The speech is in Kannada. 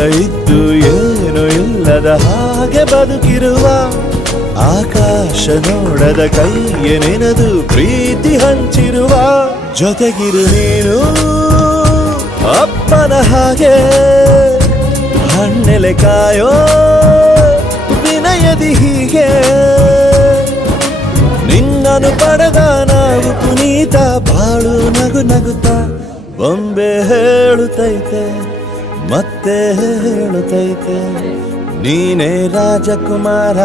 ಇದ್ದು ಏನು ಇಲ್ಲದ ಹಾಗೆ ಬದುಕಿರುವ ಆಕಾಶ ನೋಡದ ಕೈಯ ನೆನೆದು ಪ್ರೀತಿ ಹಂಚಿರುವ ಜೊತೆಗಿರು ನೀನು ಅಪ್ಪನ ಹಾಗೆ ಹಣ್ಣೆಲೆ ಕಾಯೋ ವಿನಯದಿ ಹೀಗೆ ನಿನ್ನನು ಪಡೆದ ನಾವು ಪುನೀತ ಬಾಳು ನಗು ನಗುತ್ತಾ ಬೊಂಬೆ ಹೇಳುತ್ತೈತೆ ಮತ್ತೆ ಹೇಳುತ್ತೈತೆ ನೀನೇ ರಾಜಕುಮಾರ.